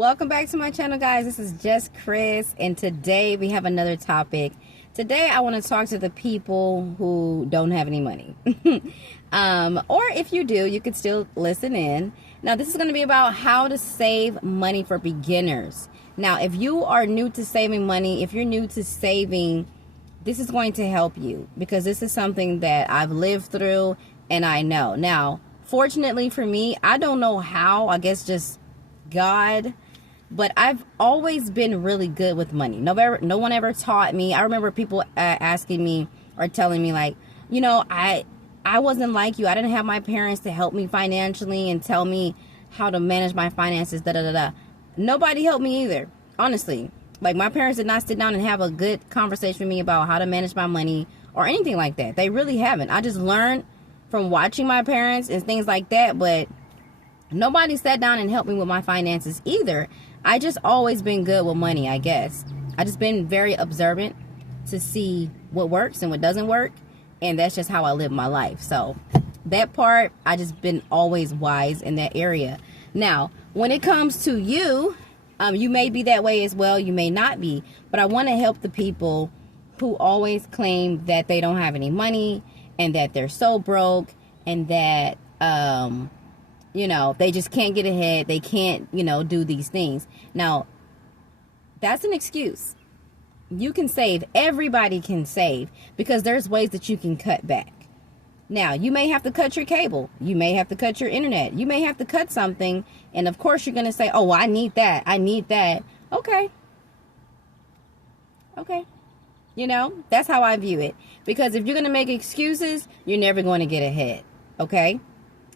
Welcome back to my channel, guys. This is just Chris, and today we have another topic. Today I want to talk to the people who don't have any money. Or if you do, you could still listen in. Now, this is going to be about how to save money for beginners. Now, if you are new to saving money, if you're new to saving, this is going to help you because this is something that I've lived through and I know. Now, fortunately for me, I don't know how, I guess just God, but I've always been really good with money. No one ever taught me. I remember people asking me or telling me like, you know, I wasn't like you. I didn't have my parents to help me financially and tell me how to manage my finances, da da da da. Nobody helped me either, honestly. Like, my parents did not sit down and have a good conversation with me about how to manage my money or anything like that. They really haven't. I just learned from watching my parents and things like that, but nobody sat down and helped me with my finances either. I just always been good with money, I guess. I just been very observant to see what works and what doesn't work, and that's just how I live my life. So that part, I just been always wise in that area. Now, when it comes to you, you may be that way as well, you may not be, but I want to help the people who always claim that they don't have any money and that they're so broke and that you know, they just can't get ahead. They can't, you know, do these things. Now, that's an excuse. You can save. Everybody can save because there's ways that you can cut back. Now, you may have to cut your cable. You may have to cut your internet. You may have to cut something. And of course, you're going to say, oh, well, I need that. I need that. Okay. Okay. You know, that's how I view it. Because if you're going to make excuses, you're never going to get ahead. Okay.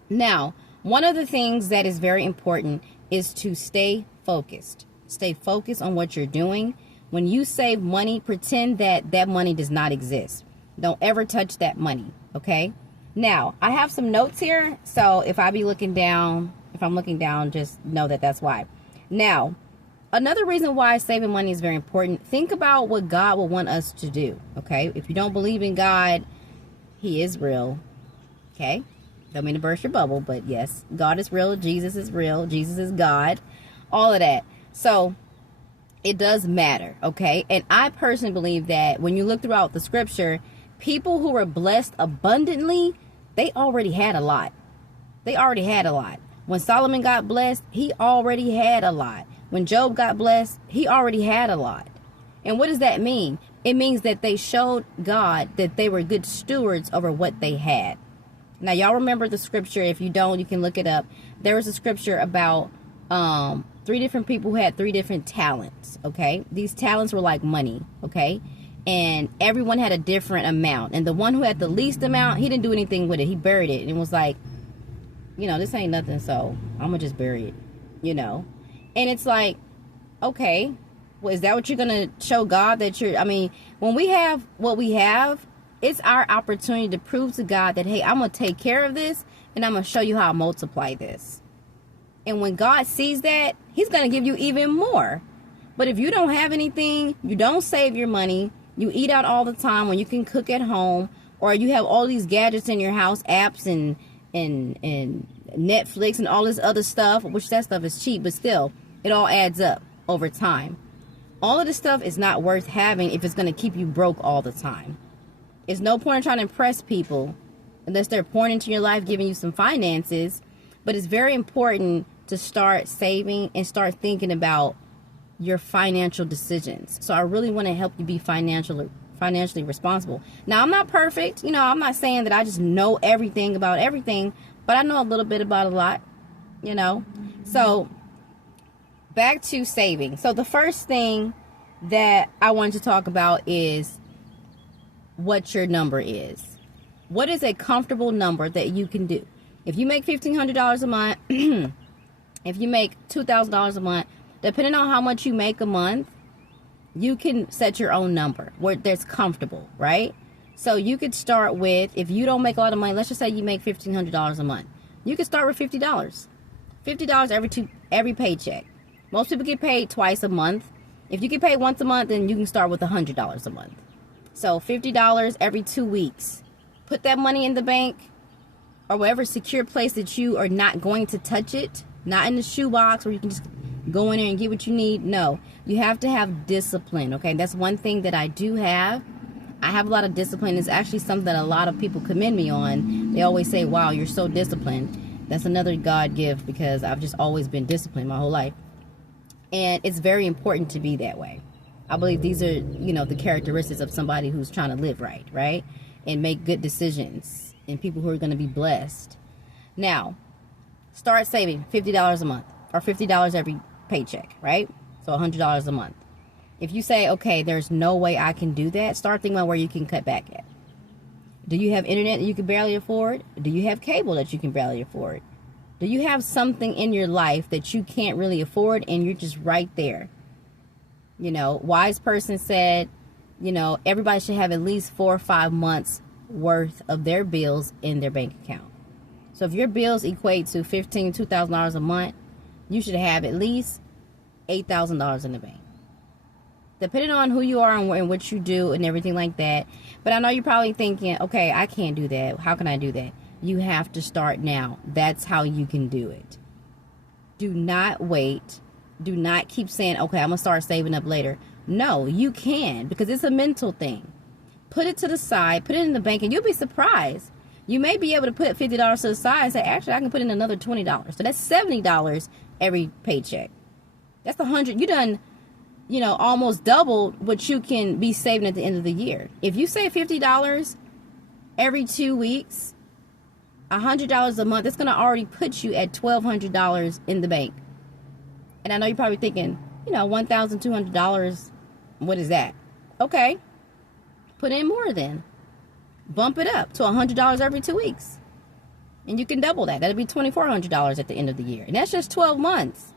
Now, one of the things that is very important is to stay focused. Stay focused on what you're doing. When you save money, pretend that that money does not exist. Don't ever touch that money, okay? Now, I have some notes here, so if I'm looking down, just know that that's why. Now, another reason why saving money is very important, think about what God will want us to do, okay? If you don't believe in God, He is real, okay? Don't mean to burst your bubble, but yes, God is real. Jesus is God, all of that. So it does matter, okay? And I personally believe that when you look throughout the scripture, people who were blessed abundantly, they already had a lot. They already had a lot. When Solomon got blessed, he already had a lot. When Job got blessed, he already had a lot. And what does that mean? It means that they showed God that they were good stewards over what they had. Now, y'all remember the scripture. If you don't, you can look it up. There was a scripture about 3 different people who had 3 different talents, okay? These talents were like money, okay? And everyone had a different amount. And the one who had the least amount, he didn't do anything with it. He buried it and was like, you know, this ain't nothing, so I'm going to just bury it, you know? And it's like, okay, well, is that what you're going to show God that you're, I mean, when we have what we have, it's our opportunity to prove to God that, hey, I'm going to take care of this and I'm going to show you how I multiply this. And when God sees that, He's going to give you even more. But if you don't have anything, you don't save your money, you eat out all the time when you can cook at home, or you have all these gadgets in your house, apps and Netflix and all this other stuff, which that stuff is cheap, but still, it all adds up over time. All of this stuff is not worth having if it's going to keep you broke all the time. It's no point in trying to impress people unless they're pouring into your life, giving you some finances. But it's very important to start saving and start thinking about your financial decisions. So I really want to help you be financially responsible. Now, I'm not perfect. You know, I'm not saying that I just know everything about everything, but I know a little bit about a lot, you know. So back to saving. So the first thing that I wanted to talk about is what your number is. What is a comfortable number that you can do? If you make $1,500 a month, if you make $2,000 a month, depending on how much you make a month, you can set your own number where that's comfortable, right? So you could start with, if you don't make a lot of money, let's just say you make $1,500 a month. You could start with $50. $50 every paycheck. Most people get paid twice a month. If you get paid once a month, then you can start with $100 a month. So $50 every 2 weeks. Put that money in the bank or whatever secure place that you are not going to touch it. Not in the shoebox where you can just go in there and get what you need. No, you have to have discipline. Okay, that's one thing that I do have. I have a lot of discipline. It's actually something that a lot of people commend me on. They always say, wow, you're so disciplined. That's another God gift, because I've just always been disciplined my whole life. And it's very important to be that way. I believe these are, the characteristics of somebody who's trying to live right? And make good decisions, and people who are going to be blessed. Now, start saving $50 a month, or $50 every paycheck, right? So $100 a month. If you say, okay, there's no way I can do that, start thinking about where you can cut back at. Do you have internet that you can barely afford? Do you have cable that you can barely afford? Do you have something in your life that you can't really afford and you're just right there? Wise person said, everybody should have at least 4 or 5 months worth of their bills in their bank account. So if your bills equate to $2,000 a month, you should have at least $8,000 in the bank. Depending on who you are and what you do and everything like that. But I know you're probably thinking, okay, I can't do that. How can I do that? You have to start now. That's how you can do it. Do not wait. Do not keep saying, okay, I'm going to start saving up later. No, you can, because it's a mental thing. Put it to the side, put it in the bank, and you'll be surprised. You may be able to put $50 to the side and say, actually, I can put in another $20. So that's $70 every paycheck. That's $100. You done, almost doubled what you can be saving at the end of the year. If you save $50 every 2 weeks, $100 a month, it's going to already put you at $1,200 in the bank. And I know you're probably thinking, $1,200, what is that? Okay, put in more then. Bump it up to $100 every 2 weeks. And you can double that. That'll be $2,400 at the end of the year. And that's just 12 months.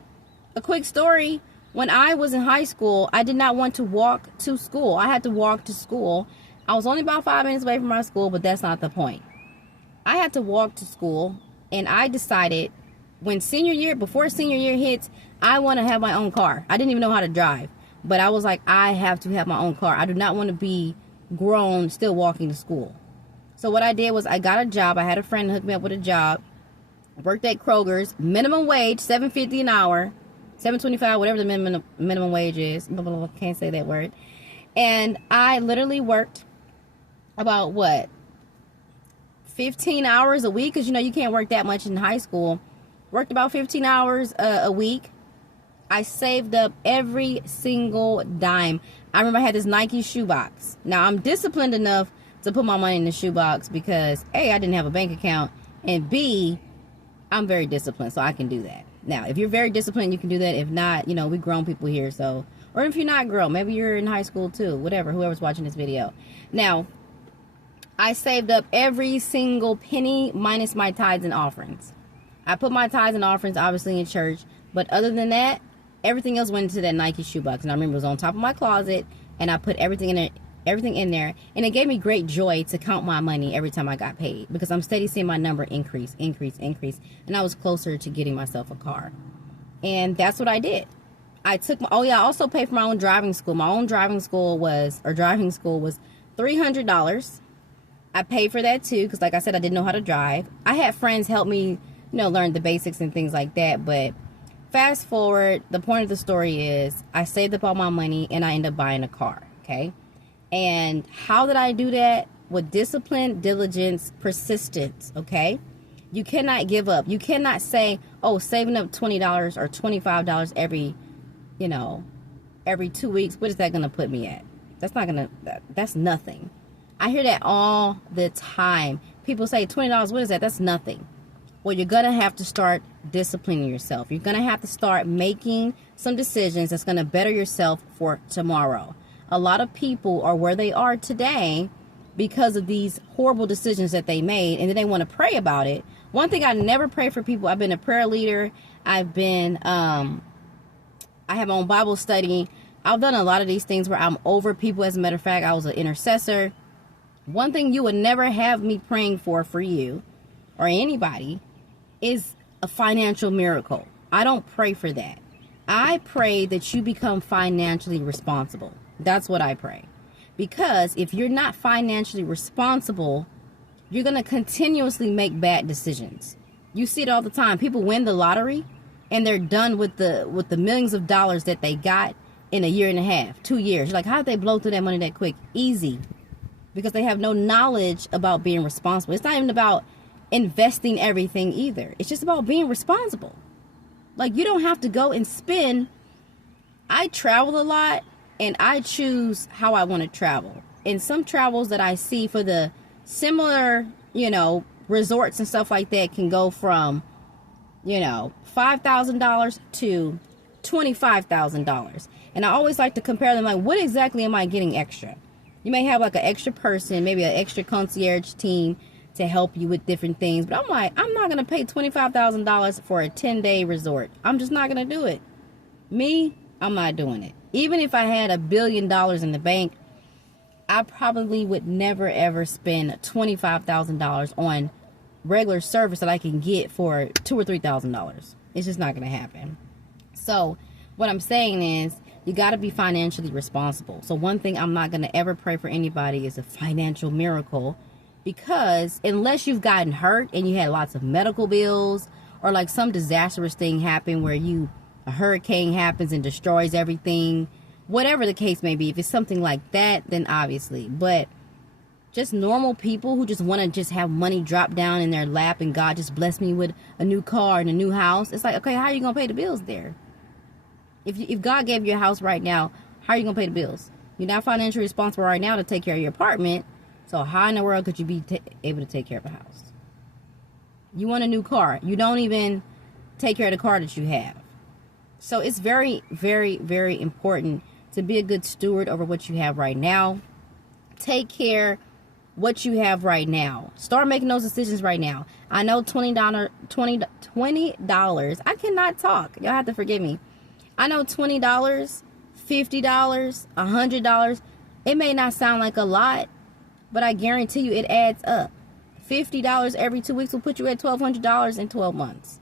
A quick story. When I was in high school, I did not want to walk to school. I had to walk to school. I was only about 5 minutes away from my school, but that's not the point. I had to walk to school, and I decided before senior year hits, I want to have my own car. I didn't even know how to drive, but I was like, I have to have my own car. I do not want to be grown still walking to school. So what I did was I got a job. I had a friend hook me up with a job. I worked at Kroger's, minimum wage, $7.50 an hour. $7.25, whatever the minimum wage is. Can't say that word. And I literally worked about 15 hours a week, because you can't work that much in high school. Worked about 15 hours a week. I saved up every single dime. I remember I had this Nike shoebox. Now, I'm disciplined enough to put my money in the shoebox because A, I didn't have a bank account, and B, I'm very disciplined, so I can do that. Now, if you're very disciplined, you can do that. If not, we grown people here, so, or if you're not grown, maybe you're in high school too, whatever, whoever's watching this video. Now, I saved up every single penny minus my tithes and offerings. I put my tithes and offerings obviously in church, but other than that, everything else went into that Nike shoebox. And I remember it was on top of my closet, and I put everything in there, and it gave me great joy to count my money every time I got paid, because I'm steady seeing my number increase, and I was closer to getting myself a car. And that's what I did. I also paid for my own driving school. My own driving school was $300. I paid for that too, because like I said, I didn't know how to drive. I had friends help me, learn the basics and things like that. But fast forward, the point of the story is I saved up all my money and I ended up buying a car. Okay. And how did I do that? With discipline, diligence, persistence. Okay. You cannot give up. You cannot say, oh, saving up $20 or $25 every 2 weeks. What is that going to put me at? That's nothing. I hear that all the time. People say $20, what is that? That's nothing. Well, you're going to have to start disciplining yourself. You're going to have to start making some decisions that's going to better yourself for tomorrow. A lot of people are where they are today because of these horrible decisions that they made, and then they want to pray about it. One thing, I never pray for people. I've been a prayer leader. I have my own Bible study. I've done a lot of these things where I'm over people. As a matter of fact, I was an intercessor. One thing you would never have me praying for you or anybody is a financial miracle. I don't pray for that. I pray that you become financially responsible. That's what I pray. Because if you're not financially responsible, you're going to continuously make bad decisions. You see it all the time. People win the lottery, and they're done with the millions of dollars that they got in a year and a half, 2 years. You're like, how did they blow through that money that quick? Easy. Because they have no knowledge about being responsible. It's not even about investing everything either. It's just about being responsible. Like, you don't have to go and spend. I travel a lot, and I choose how I want to travel. And some travels that I see for the similar, resorts and stuff like that can go from, $5,000 to $25,000. And I always like to compare them, like, what exactly am I getting extra? You may have like an extra person, maybe an extra concierge team to help you with different things. But I'm like, I'm not going to pay $25,000 for a 10-day resort. I'm just not going to do it. Me, I'm not doing it. Even if I had $1 billion in the bank, I probably would never ever spend $25,000 on regular service that I can get for $2,000 or $3,000. It's just not going to happen. So what I'm saying is, you got to be financially responsible. So one thing I'm not going to ever pray for anybody is a financial miracle, because unless you've gotten hurt and you had lots of medical bills, or like some disastrous thing happened where a hurricane happens and destroys everything, whatever the case may be, if it's something like that, then obviously. But just normal people who just want to just have money drop down in their lap and God just bless me with a new car and a new house, it's like, okay, how are you going to pay the bills there? If God gave you a house right now, how are you going to pay the bills? You're not financially responsible right now to take care of your apartment. So how in the world could you be able to take care of a house? You want a new car. You don't even take care of the car that you have. So it's very, very, very important to be a good steward over what you have right now. Take care what you have right now. Start making those decisions right now. I know $20. I cannot talk. Y'all have to forgive me. I know $20, $50, $100. It may not sound like a lot, but I guarantee you it adds up. $50 every 2 weeks will put you at $1,200 in 12 months.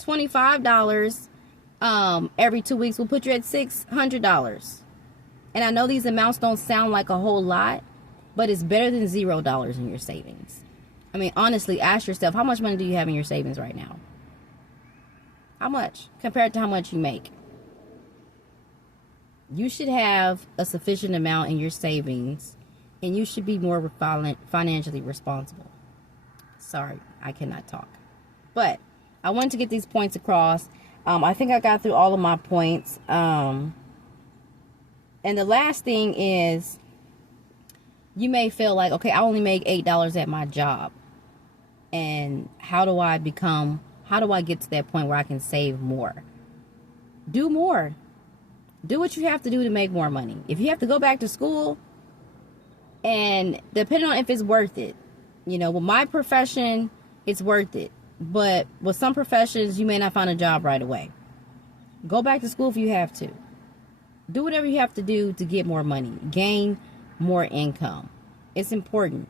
$25 every 2 weeks will put you at $600. And I know these amounts don't sound like a whole lot, but it's better than $0 in your savings. I mean, honestly, ask yourself, how much money do you have in your savings right now? How much compared to how much you make? You should have a sufficient amount in your savings, and you should be more financially responsible. Sorry, I cannot talk. But I wanted to get these points across. I think I got through all of my points. And the last thing is, you may feel like, okay, I only make $8 at my job. And how do I get to that point where I can save more? Do more. Do what you have to do to make more money. If you have to go back to school, and depending on if it's worth it, with my profession, it's worth it. But with some professions, you may not find a job right away. Go back to school if you have to. Do whatever you have to do to get more money. Gain more income. It's important.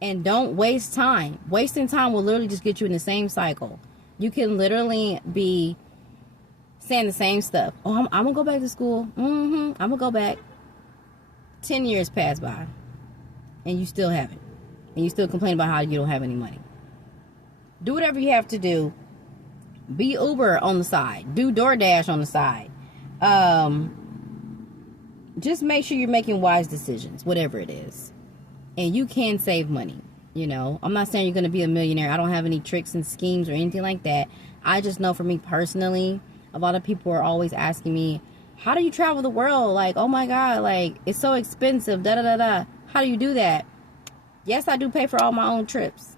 And don't waste time. Wasting time will literally just get you in the same cycle. You can literally be saying the same stuff. Oh, I'm going to go back to school. I'm going to go back. 10 years pass by. And you still haven't. And you still complain about how you don't have any money. Do whatever you have to do. Be Uber on the side. Do DoorDash on the side. Just make sure you're making wise decisions, whatever it is. And you can save money. I'm not saying you're going to be a millionaire. I don't have any tricks and schemes or anything like that. I just know for me personally, a lot of people are always asking me, how do you travel the world? Like, oh my God, like, it's so expensive, da-da-da-da. How do you do that? Yes, I do pay for all my own trips,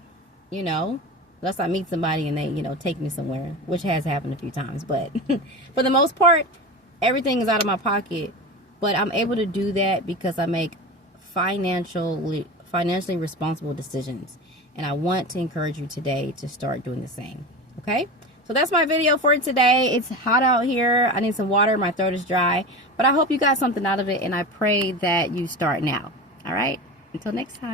unless I meet somebody and they, take me somewhere, which has happened a few times. But for the most part, everything is out of my pocket. But I'm able to do that because I make financially responsible decisions. And I want to encourage you today to start doing the same. Okay? So that's my video for today. It's hot out here. I need some water. My throat is dry. But I hope you got something out of it. And I pray that you start now. All right? Until next time.